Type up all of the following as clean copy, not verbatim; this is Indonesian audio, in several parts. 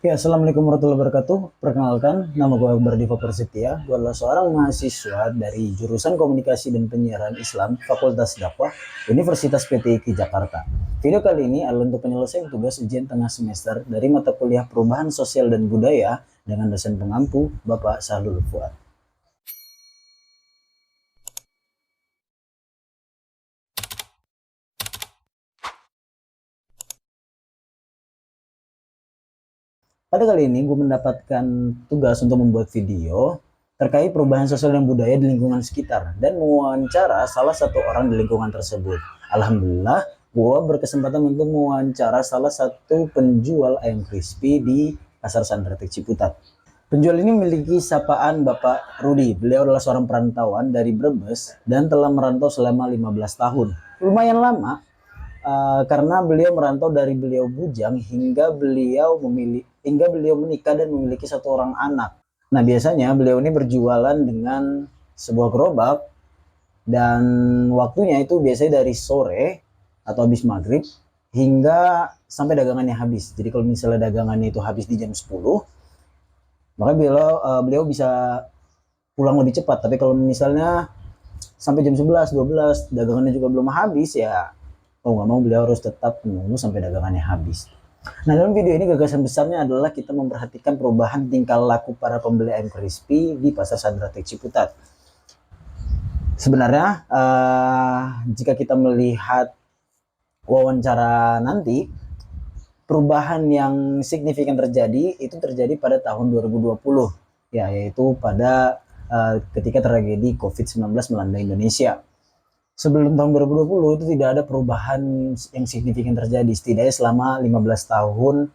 Ya, Assalamualaikum warahmatullahi wabarakatuh. Perkenalkan, nama gue Akbar Diva Prasetya. Gue adalah seorang mahasiswa dari jurusan Komunikasi dan Penyiaran Islam Fakultas Dakwah Universitas PTIK Jakarta. Video kali ini adalah untuk penyelesaian tugas ujian tengah semester dari mata kuliah Perubahan Sosial dan Budaya dengan dosen pengampu Bapak Sahlul Fuad. Pada kali ini gue mendapatkan tugas untuk membuat video terkait perubahan sosial dan budaya di lingkungan sekitar dan mewawancara salah satu orang di lingkungan tersebut. Alhamdulillah, gue berkesempatan untuk mewawancara salah satu penjual ayam crispy di Pasar Sandratek Ciputat. Penjual ini memiliki sapaan Bapak Rudi. Beliau adalah seorang perantauan dari Brebes dan telah merantau selama 15 tahun. Lumayan lama, karena beliau merantau dari beliau bujang hingga beliau menikah dan memiliki satu orang anak. Nah, biasanya beliau ini berjualan dengan sebuah gerobak dan waktunya itu biasanya dari sore atau habis maghrib hingga sampai dagangannya habis. Jadi kalau misalnya dagangannya itu habis di jam 10, maka beliau bisa pulang lebih cepat. Tapi kalau misalnya sampai jam 11, 12 dagangannya juga belum habis, ya mau nggak mau beliau harus tetap menunggu sampai dagangannya habis. Nah, dalam video ini gagasan besarnya adalah kita memperhatikan perubahan tingkah laku para pembeli ayam crispy di Pasar Sandratek Ciputat. Sebenarnya jika kita melihat wawancara nanti, perubahan yang signifikan itu terjadi pada tahun 2020, ya, yaitu pada ketika tragedi COVID-19 melanda Indonesia. Sebelum tahun 2020 itu tidak ada perubahan yang signifikan terjadi, setidaknya selama 15 tahun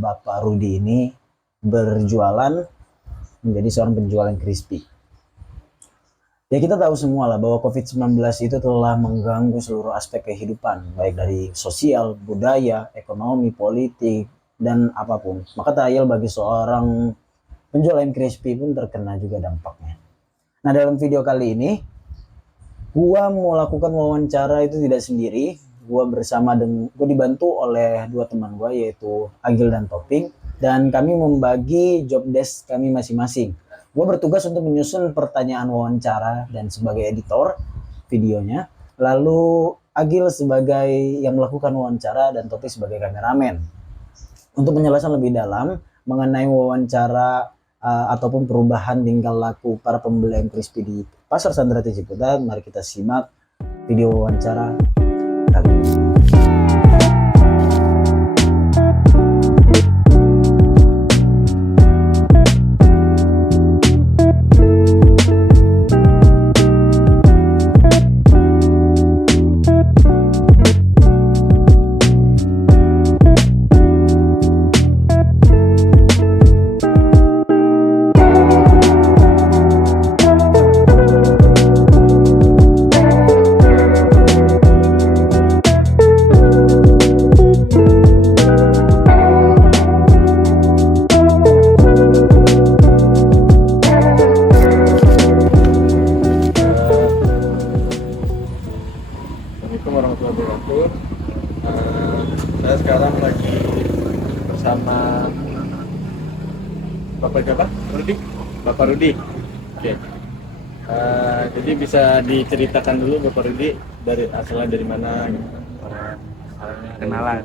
Bapak Rudi ini berjualan menjadi seorang penjualan crispy. Ya, kita tahu semua lah bahwa COVID-19 itu telah mengganggu seluruh aspek kehidupan, baik dari sosial, budaya, ekonomi, politik, dan apapun. Maka tak ayal bagi seorang penjual ayam crispy pun terkena juga dampaknya. Nah, dalam video kali ini gua mau lakukan wawancara itu tidak sendiri. Gua dibantu oleh dua teman gua, yaitu Agil dan Toping, dan kami membagi job desk kami masing-masing. Gua bertugas untuk menyusun pertanyaan wawancara dan sebagai editor videonya, lalu Agil sebagai yang melakukan wawancara dan Toping sebagai kameramen. Untuk penjelasan lebih dalam mengenai wawancara ataupun perubahan tingkah laku para pembeli ayam crispy di Pasar Sandratek Ciputat, mari kita simak video wawancara kali ini. Assalamualaikum warahmatullahi wabarakatuh. Saya sekarang lagi bersama Bapak siapa? Rudi? Bapak Rudi. Oke. Jadi bisa diceritakan dulu Bapak Rudi dari asalnya dari mana? Kenalan.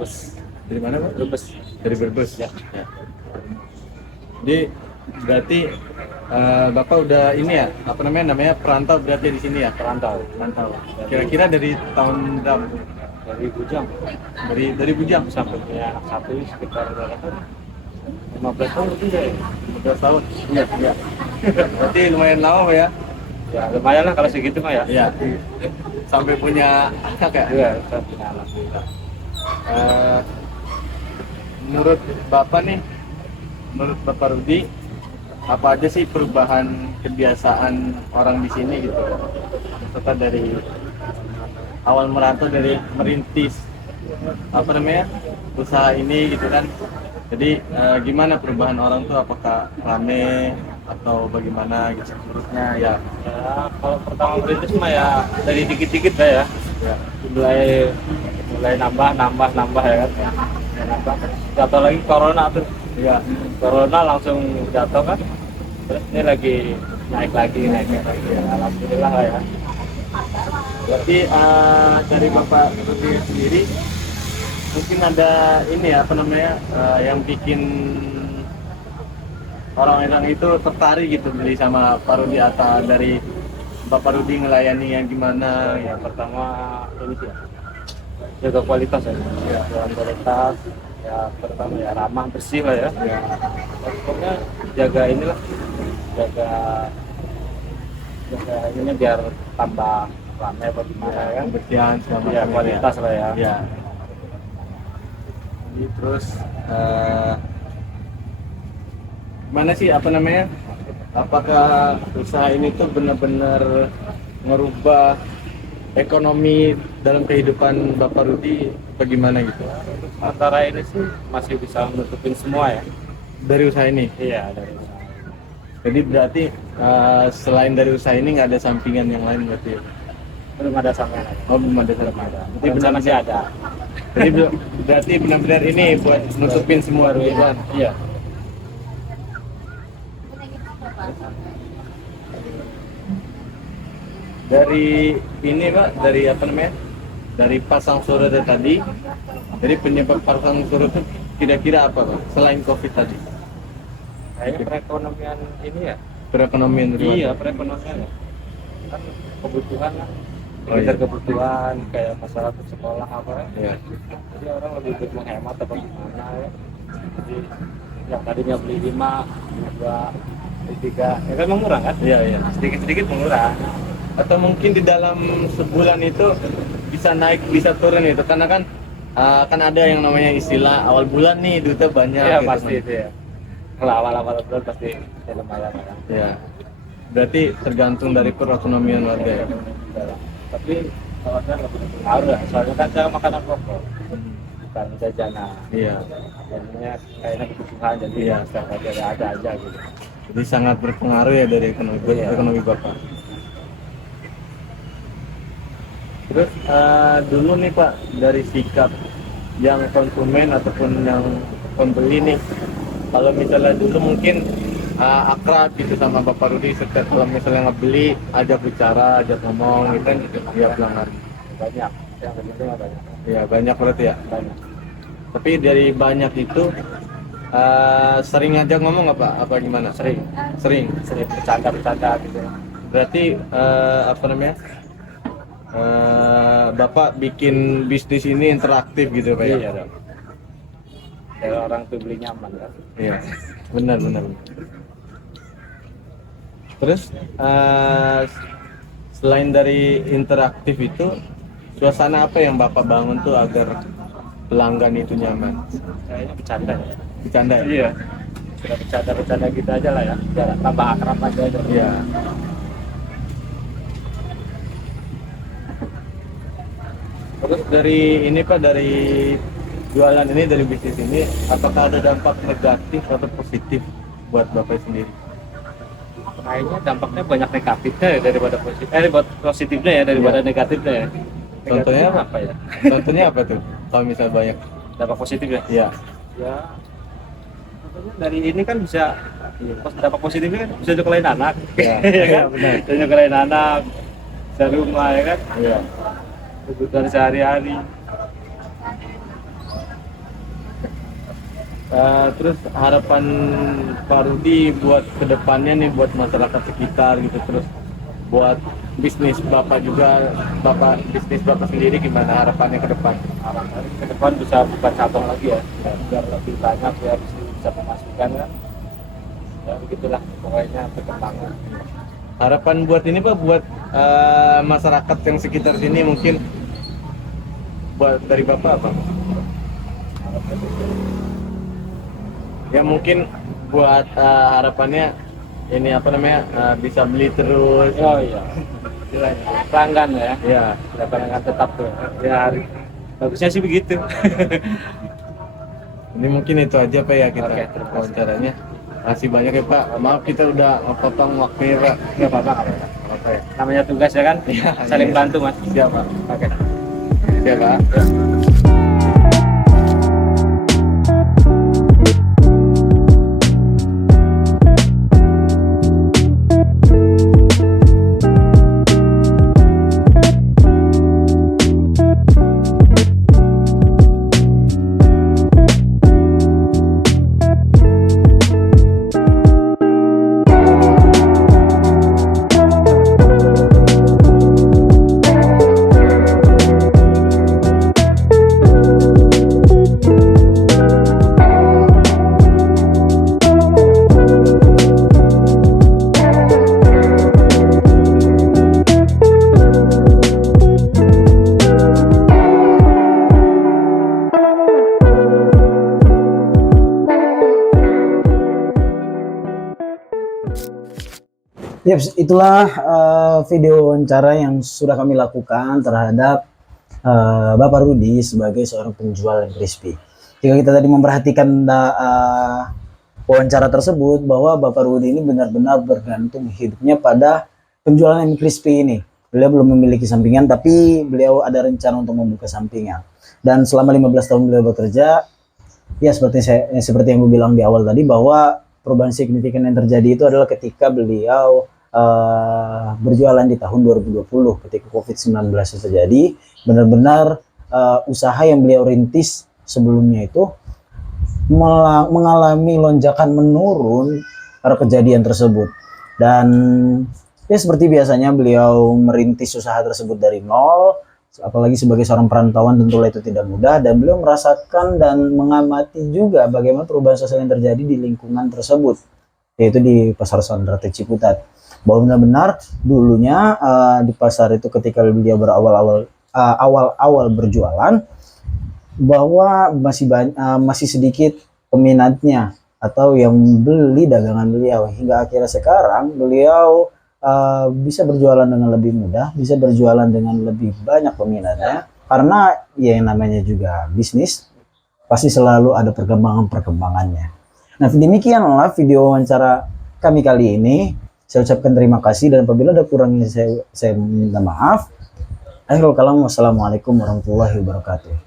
Dari mana Pak? Brebes. Dari Brebes ya. Jadi berarti Bapak udah ini ya, apa namanya perantau berarti di sini ya? Perantau. Kira-kira dari tahun berapa? Dari Bujang Dari Bujang sampai punya anak satu sekitar berapa? 15 tahun lebih ya? 15 tahun? Iya. Berarti lumayan lama Pak ya? Ya lumayan lah kalau segitu mah ya. Iya. Sampai punya anak ya? Iya, saya punya anak. Menurut Bapak nih, menurut Bapak Rudi, apa aja sih perubahan kebiasaan orang di sini gitu? Serta dari awal merantau, dari merintis apa namanya usaha ini gitu kan. Jadi gimana perubahan orang tuh, apakah rame atau bagaimana gitu menurutnya ya? Ya kalau pertama merintis mah ya dari dikit-dikit lah ya. Ya. Mulai nambah ya kan. Ya, nambah. Atau lagi corona tuh Iya. Corona langsung jatuh kan, terus ini lagi naik lagi. Ya, alhamdulillah lah ya. Berarti dari Bapak Rudi sendiri mungkin ada ini ya, apa namanya, yang bikin orang-orang itu tertarik gitu beli sama Pak Rudi, atau dari Bapak Rudi ngelayani yang gimana Ya ya? pertama ini sih ya, jaga kualitas ya, jaga kualitas. Ya pertama ya ramah bersih lah ya. Ya. Pokoknya jaga inilah, jaga ini biar tambah ramai apa gimana ya kan. Kebersihan segala Ya macam kualitas lah ya. Ya. Jadi terus gimana sih, apa namanya, apakah usaha ini tuh benar-benar ngerubah ekonomi dalam kehidupan Bapak Rudi bagaimana gitu Antara ini sih masih bisa nutupin semua ya. dari usaha ini? Iya dari usaha. Jadi berarti selain dari usaha ini nggak ada sampingan yang lain berarti? Belum ada sampai. Oh, belum ada sampingan. Jadi Rencana masih ada. Jadi berarti benar-benar ini buat nutupin semua rujukan. Iya. Dari ini Pak, dari apa namanya, dari pasang surut tadi, jadi penyebab pasang surut itu kira-kira apa Pak, selain COVID tadi? Kayaknya perekonomian ini ya. Perekonomian dari Iya mana? perekonomian ya. Kan kebutuhan kan. Oh, Sekitar iya. kebutuhan kayak masyarakat sekolah apa ya. Iya. Jadi orang lebih butuh menghemat apa gimana ya. Jadi yang tadinya beli 5, beli 2, beli 3, ya kan mengurang kan? Iya, iya. Sedikit-sedikit mengurang. Atau mungkin di dalam sebulan itu bisa naik bisa turun itu, karena kan kan ada yang namanya istilah awal bulan nih duitnya banyak. Iya gitu, pasti Mas. itu ya. Kalau awal-awal bulan pasti ya lumayan lah kan. Iya. Berarti tergantung dari perekonomian warga ya. Tapi kalau saya lebih berpengaruh ya, soalnya kan saya makanan pokok, bukan jajanan. Iya. Jadinya kayaknya kebutuhan, jadi Iya. setiap hari ada aja gitu. Jadi sangat berpengaruh ya dari ekonomi Iya. ekonomi Bapak. Terus dulu nih Pak, dari sikap yang konsumen ataupun yang pembeli nih, kalau misalnya dulu mungkin akrab gitu sama Bapak Rudi, setiap kalau misalnya ngebeli ajak bicara, ajak ngomong gitu kan, ya pelanggan. Banyak, yang begitu nggak banyak. Ya banyak berarti ya. Banyak. Tapi dari banyak itu sering ngajak ngomong nggak Pak? Apa gimana? Sering, Sering. sering bercanda gitu. Berarti apa namanya? Bapak bikin bisnis ini interaktif gitu Pak ya? Iya dong. Kayak orang tuh beli nyaman kan. Iya, benar. Terus selain dari interaktif itu, suasana apa yang Bapak bangun tuh agar pelanggan itu nyaman? Kayaknya bercanda ya. Bercanda ya? Iya. Kita bercanda gitu aja lah ya. Biar tambah akrab aja. Iya. Terus dari ini Pak, dari jualan ini, dari bisnis ini, apakah ada dampak negatif atau positif buat Bapak sendiri? Kayaknya dampaknya banyak negatifnya ya daripada positifnya ya daripada negatifnya ya. Contohnya Negatifnya apa ya? Contohnya apa tuh? Kalau misal banyak? Dampak positif ya? Iya. Ya. Contohnya dari ini kan bisa dampak positifnya kan bisa nyekolahin anak. Iya. Ya kan? Benar. Bisa nyekolahin anak, bisa rumah ya kan? Iya. Kebutuhan sehari-hari. Terus harapan Pak Rudi buat kedepannya nih, buat masyarakat sekitar gitu, terus buat bisnis Bapak juga, bisnis Bapak sendiri gimana harapannya ke depan? Harapan ke depan bisa buka cabang lagi ya, biar lebih banyak ya bisa memasukkan kan. Ya begitulah pokoknya perkembangan. Harapan buat ini Pak, buat masyarakat yang sekitar sini mungkin, buat dari Bapak apa? Ya mungkin buat harapannya ini apa namanya, bisa beli terus. Oh iya, pelanggan ya, Ya. ya pelanggan tetap tuh. Ya bagusnya sih begitu. Ini mungkin itu aja Pak ya kita Oke, terima kasih. wawancaranya. Makasih banyak ya Pak. Maaf kita udah potong waktunya Pak. Nggak apa-apa, nggak apa-apa. Oke. Namanya tugas ya kan, Iya, saling iya. bantu mas. Siap Pak. Oke. Siap Pak. Itulah video wawancara yang sudah kami lakukan terhadap Bapak Rudi sebagai seorang penjual yang crispy. Jika kita tadi memperhatikan wawancara tersebut, bahwa Bapak Rudi ini benar-benar bergantung hidupnya pada penjualan yang crispy ini. Beliau belum memiliki sampingan, tapi beliau ada rencana untuk membuka sampingan. Dan selama 15 tahun beliau bekerja, ya seperti yang gue bilang di awal tadi, bahwa perubahan signifikan yang terjadi itu adalah ketika beliau berjualan di tahun 2020 ketika COVID-19 itu terjadi. Benar-benar usaha yang beliau rintis sebelumnya itu mengalami lonjakan menurun pada kejadian tersebut. Dan ya seperti biasanya beliau merintis usaha tersebut dari nol, apalagi sebagai seorang perantauan tentulah itu tidak mudah, dan beliau merasakan dan mengamati juga bagaimana perubahan sosial yang terjadi di lingkungan tersebut, yaitu di Pasar Sandrate Ciputat. Bahwa benar-benar dulunya di pasar itu ketika beliau awal-awal berjualan, bahwa masih sedikit peminatnya atau yang beli dagangan beliau, hingga akhirnya sekarang beliau bisa berjualan dengan lebih mudah, bisa berjualan dengan lebih banyak peminatnya, karena ya yang namanya juga bisnis pasti selalu ada perkembangannya. Nah, demikianlah video wawancara kami kali ini. Saya ucapkan terima kasih, dan apabila ada kurangnya saya minta maaf. Akhirul kalam, wassalamualaikum warahmatullahi wabarakatuh.